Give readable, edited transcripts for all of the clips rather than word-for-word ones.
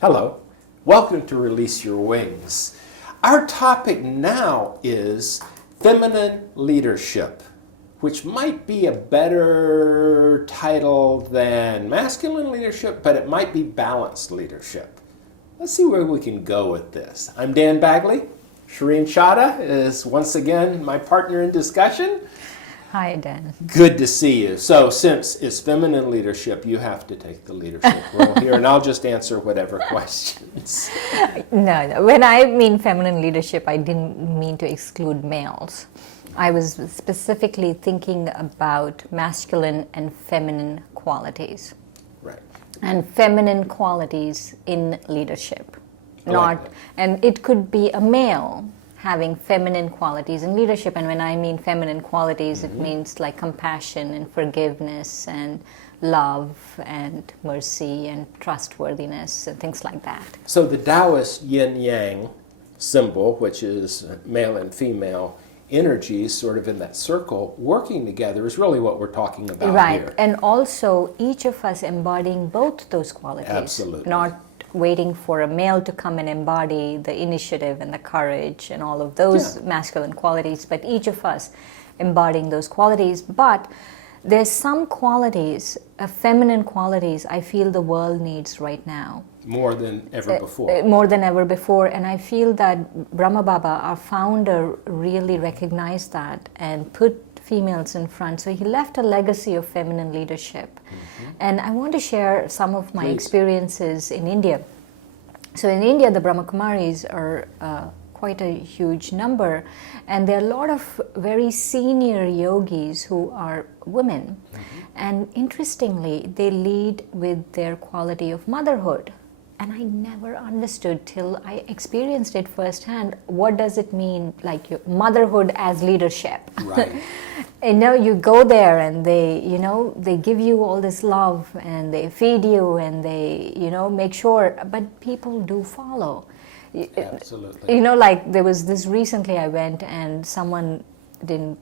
Hello, welcome to Release Your Wings. Our topic now is feminine leadership, which might be a better title than masculine leadership, but it might be balanced leadership. Let's see where we can go with this. I'm Dan Bagley. Shireen Chadha is once again my partner in discussion. Hi, Dan. Good to see you. So since it's feminine leadership, you have to take the leadership role here, and I'll just answer whatever questions. No. When I mean feminine leadership, I didn't mean to exclude males. I was specifically thinking about masculine and feminine qualities. Right. And feminine qualities in leadership. That. And it could be a male having feminine qualities in leadership. And when I mean feminine qualities, it means like compassion and forgiveness and love and mercy and trustworthiness and things like that. So the Taoist yin-yang symbol, which is male and female energies sort of in that circle working together, is really what we're talking about right. here. And also each of us embodying both those qualities. Absolutely. Not waiting for a male to come and embody the initiative and the courage and all of those masculine qualities, but each of us embodying those qualities. But there's some qualities, feminine qualities, I feel the world needs right now. More than ever before. More than ever before. And I feel that Brahma Baba, our founder, really recognized that and put females in front. So he left a legacy of feminine leadership. And I want to share some of my experiences in India. So in India, the Brahma Kumaris are quite a huge number. And there are a lot of very senior yogis who are women. And interestingly, they lead with their quality of motherhood. And I never understood till I experienced it firsthand. What does it mean, like your motherhood as leadership? Right. You go there and they give you all this love and they feed you and they, make sure, but people do follow. Absolutely. Like there was this recently I went and someone didn't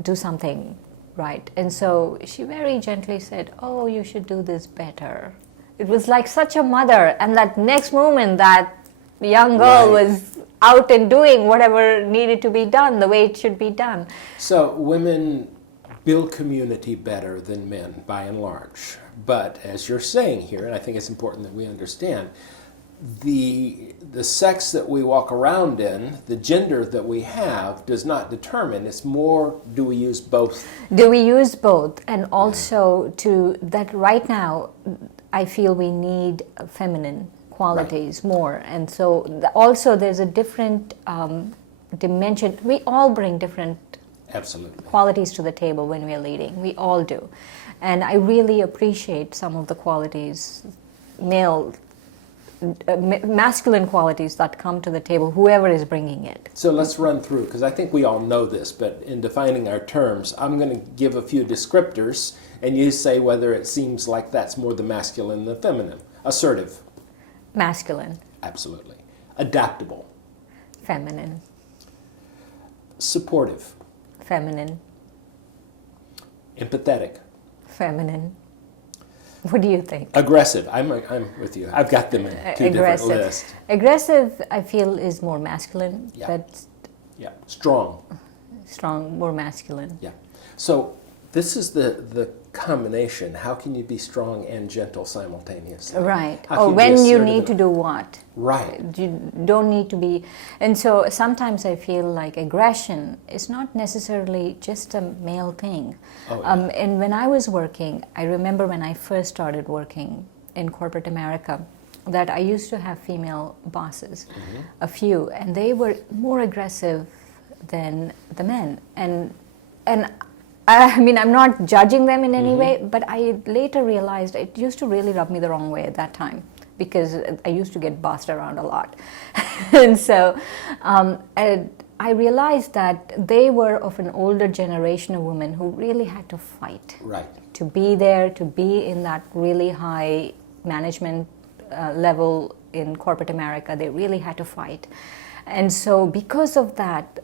do something right. And so she very gently said, oh, you should do this better. It was like such a mother, and that next moment that young girl was out and doing whatever needed to be done, the way it should be done. So women build community better than men, by and large. But as you're saying here, and I think it's important that we understand, the sex that we walk around in, the gender that we have, does not determine. It's more, do we use both? Do we use both? And also to that right now, I feel we need feminine qualities more. And so also there's a different dimension. We all bring different qualities to the table when we're leading. We all do. And I really appreciate some of the qualities, masculine qualities that come to the table, whoever is bringing it. So let's run through, because I think we all know this, but in defining our terms, I'm going to give a few descriptors, and you say whether it seems like that's more the masculine than the feminine. Assertive. Masculine. Absolutely. Adaptable. Feminine. Supportive. Feminine. Empathetic. Feminine. What do you think? Aggressive. I'm with you. I've got them in two different lists. Aggressive, I feel, is more masculine. Yeah. But Strong. Strong, more masculine. Yeah. So this is the combination. How can you be strong and gentle simultaneously? Right. Or when you need to do what. Right. You don't need to be. And so sometimes I feel like aggression is not necessarily just a male thing. Oh, yeah. And when I was working, I remember when I first started working in corporate America, that I used to have female bosses, a few, and they were more aggressive than the men. And I mean, I'm not judging them in any way, but I later realized it used to really rub me the wrong way at that time because I used to get bossed around a lot. And so I realized that they were of an older generation of women who really had to fight. Right. To be there, to be in that really high management level in corporate America, they really had to fight. And so because of that,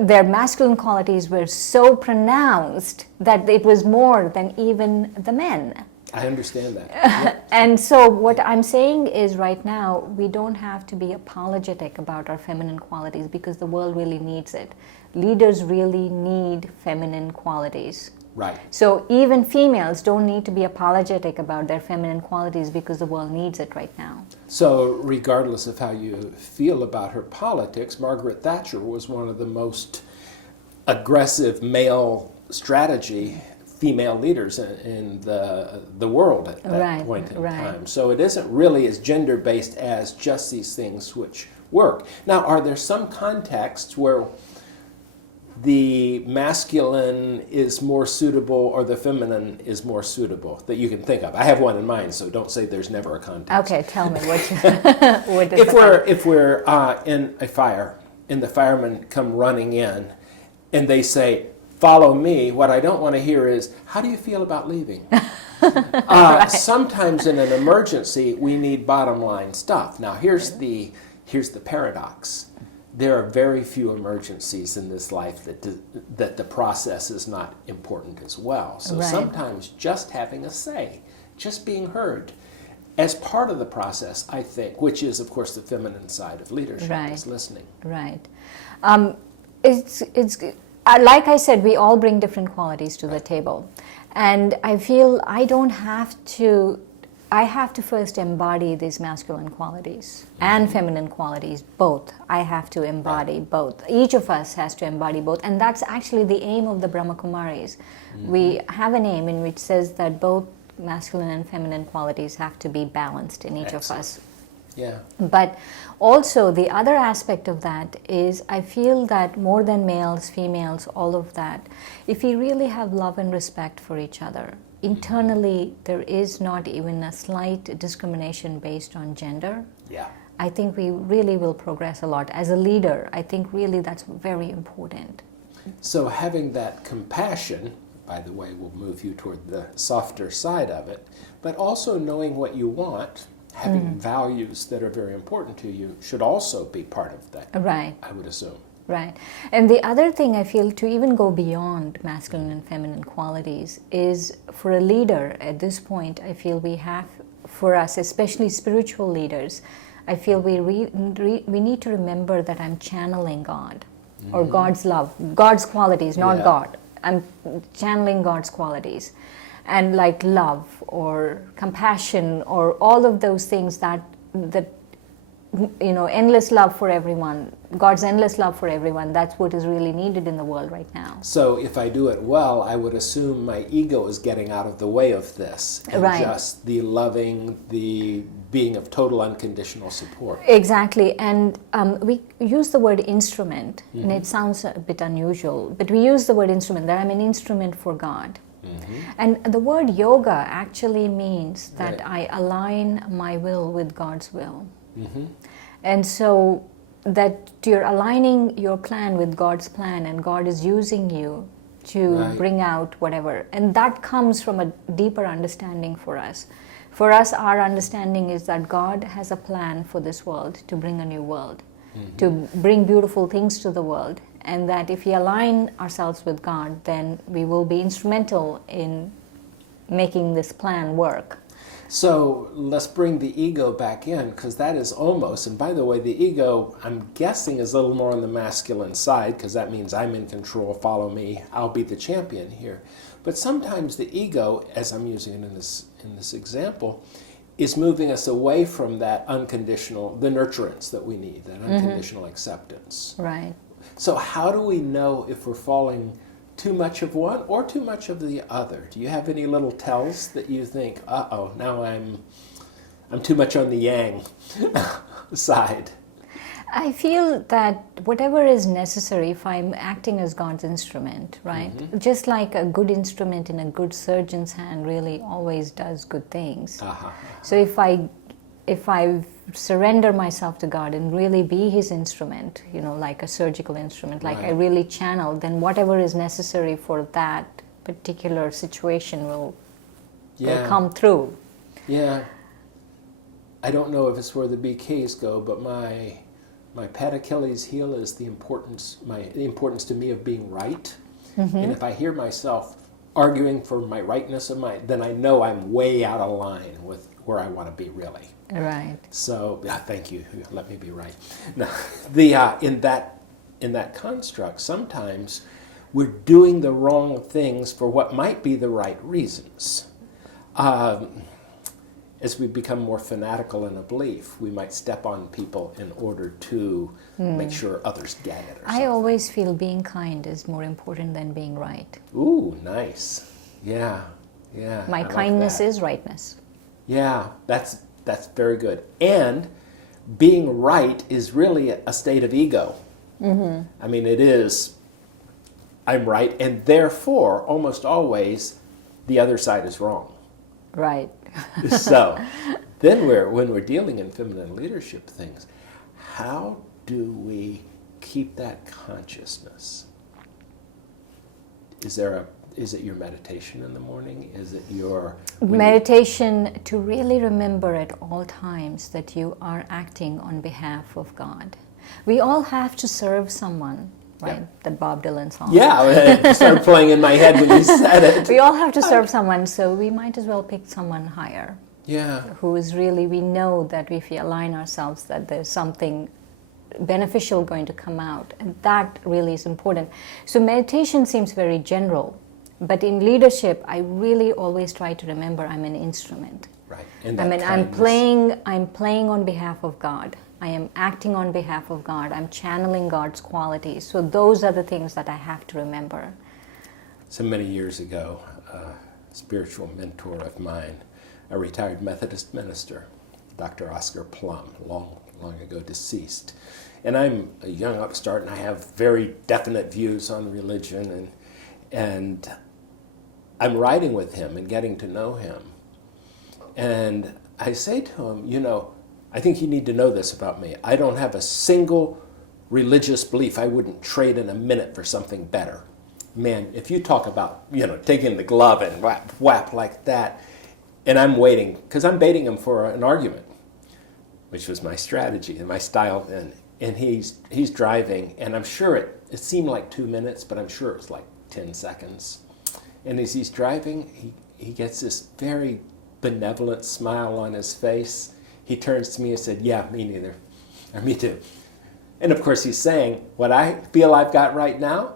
their masculine qualities were so pronounced that it was more than even the men. I understand that. Yeah. And so what I'm saying is right now, we don't have to be apologetic about our feminine qualities because the world really needs it. Leaders really need feminine qualities. Right. So even females don't need to be apologetic about their feminine qualities because the world needs it right now. So regardless of how you feel about her politics, Margaret Thatcher was one of the most aggressive male strategy female leaders in the world at that point in time. So it isn't really as gender-based as just these things which work. Now, are there some contexts where the masculine is more suitable or the feminine is more suitable that you can think of? I have one in mind, so don't say there's never a context. Okay, tell me what If we're in a fire and the firemen come running in and they say, "Follow me," what I don't want to hear is, "How do you feel about leaving?" Sometimes in an emergency, we need bottom line stuff. Now, here's the paradox. There are very few emergencies in this life that the process is not important as well. So sometimes just having a say, just being heard, as part of the process, I think, which is, of course, the feminine side of leadership, is listening. Right. It's like I said, we all bring different qualities to the table. And I feel I have to first embody these masculine qualities and feminine qualities, both. I have to embody both. Each of us has to embody both. And that's actually the aim of the Brahma Kumaris. We have an aim in which says that both masculine and feminine qualities have to be balanced in each of us. Yeah. But also the other aspect of that is I feel that more than males, females, all of that, if we really have love and respect for each other, internally there is not even a slight discrimination based on gender. Yeah. I think we really will progress a lot. As a leader, I think really that's very important. So having that compassion, by the way, will move you toward the softer side of it, but also knowing what you want, having values that are very important to you should also be part of that. Right. I would assume. Right. And the other thing I feel to even go beyond masculine and feminine qualities is for a leader at this point, I feel we have, for us, especially spiritual leaders, I feel we need to remember that I'm channeling God or God's love, God's qualities, not God. I'm channeling God's qualities. And like love or compassion or all of those things that endless love for everyone, God's endless love for everyone, that's what is really needed in the world right now. So if I do it well, I would assume my ego is getting out of the way of this. And just the loving, the being of total unconditional support. Exactly. And we use the word instrument, and it sounds a bit unusual, but we use the word instrument, that I'm an instrument for God. And the word yoga actually means that I align my will with God's will. And so that you're aligning your plan with God's plan and God is using you to bring out whatever. And that comes from a deeper understanding for us. For us, our understanding is that God has a plan for this world to bring a new world, to bring beautiful things to the world. And that if we align ourselves with God, then we will be instrumental in making this plan work. So let's bring the ego back in, because that is almost, and by the way, the ego, I'm guessing, is a little more on the masculine side, because that means I'm in control, follow me, I'll be the champion here. But sometimes the ego, as I'm using it in this example, is moving us away from that unconditional, the nurturance that we need, that unconditional acceptance. Right. So how do we know if we're falling too much of one or too much of the other? Do you have any little tells that you think, uh-oh, now I'm too much on the yang side? I feel that whatever is necessary, if I'm acting as God's instrument, right? Just like a good instrument in a good surgeon's hand really always does good things. So if I surrender myself to God and really be His instrument, like a surgical instrument, like I really channel, then whatever is necessary for that particular situation will come through. Yeah. I don't know if it's where the BKs go, but my pet Achilles heel is the importance to me of being right. And if I hear myself arguing for my rightness of mine, then I know I'm way out of line with where I want to be really. Right. So, thank you. Let me be right. Now, in that construct, sometimes we're doing the wrong things for what might be the right reasons. As we become more fanatical in a belief, we might step on people in order to make sure others get it. Or something. I always feel being kind is more important than being right. Ooh, nice. Yeah, yeah. My I like kindness that. is rightness. Yeah, that's very good. And being right is really a state of ego. Mm-hmm. I mean, it is, I'm right, and therefore, almost always, the other side is wrong. Right. So, then when we're dealing in feminine leadership things, how do we keep that consciousness? Is it your meditation in the morning? Is it your meditation to really remember at all times that you are acting on behalf of God? We all have to serve someone, right? Yeah. That Bob Dylan song. Yeah, it started playing in my head when you said it. We all have to serve someone, so we might as well pick someone higher. Yeah. Who is really, we know that if we align ourselves that there's something beneficial going to come out, and that really is important. So meditation seems very general, but in leadership I really always try to remember I'm an instrument. Right. And I mean, kindness. I'm playing on behalf of God. I am acting on behalf of God. I'm channeling God's qualities. So those are the things that I have to remember. So many years ago, a spiritual mentor of mine, a retired Methodist minister, Dr. Oscar Plum, long ago deceased. And I'm a young upstart, and I have very definite views on religion, and I'm riding with him and getting to know him. And I say to him, I think you need to know this about me. I don't have a single religious belief I wouldn't trade in a minute for something better. Man, if you talk about, taking the glove and whap like that, and I'm waiting, because I'm baiting him for an argument, which was my strategy and my style then. And he's driving, and I'm sure it seemed like 2 minutes, but I'm sure it was like 10 seconds. And as he's driving, he gets this very benevolent smile on his face. He turns to me and said, "Yeah, me neither." Or me too. And of course he's saying, what I feel I've got right now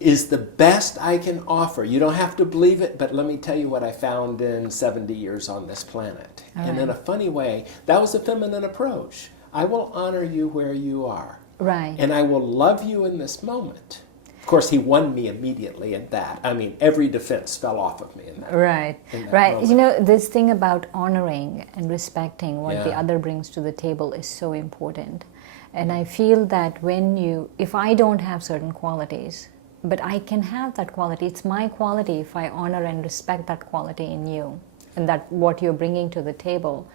is the best I can offer. You don't have to believe it, but let me tell you what I found in 70 years on this planet. All and right. in a funny way, that was a feminine approach. I will honor you where you are. Right. And I will love you in this moment. Of course, he won me immediately at that. I mean, every defense fell off of me in that. Right, in that right. moment. This thing about honoring and respecting what the Yeah. other brings to the table is so important. And I feel that if I don't have certain qualities, but I can have that quality, it's my quality if I honor and respect that quality in you and that what you're bringing to the table.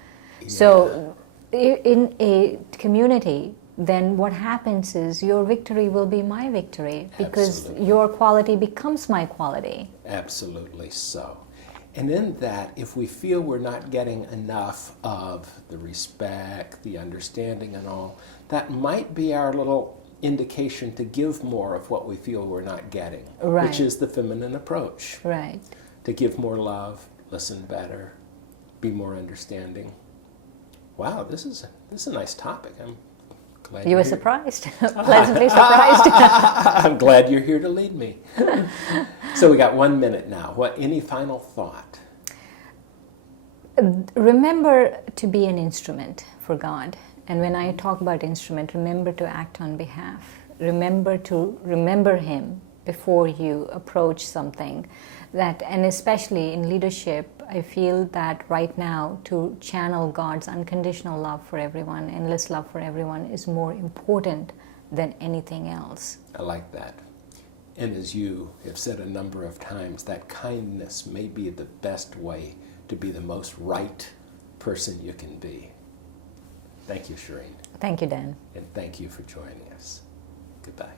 Yeah. So in a community, then what happens is your victory will be my victory because Absolutely. your quality becomes my quality. Absolutely so. And in that, if we feel we're not getting enough of the respect, the understanding and all, that might be our little indication to give more of what we feel we're not getting, Right. which is the feminine approach. Right. To give more love, listen better, be more understanding. Wow, this is a nice topic. I'm glad You were here. surprised, pleasantly surprised. I'm glad you're here to lead me. So we got 1 minute now. Any final thought? Remember to be an instrument for God. And when I talk about instrument, remember to act on behalf. Remember to remember Him before you approach something. And especially in leadership, I feel that right now to channel God's unconditional love for everyone, endless love for everyone, is more important than anything else. I like that. And as you have said a number of times, that kindness may be the best way to be the most right person you can be. Thank you, Shireen. Thank you, Dan. And thank you for joining us. Goodbye.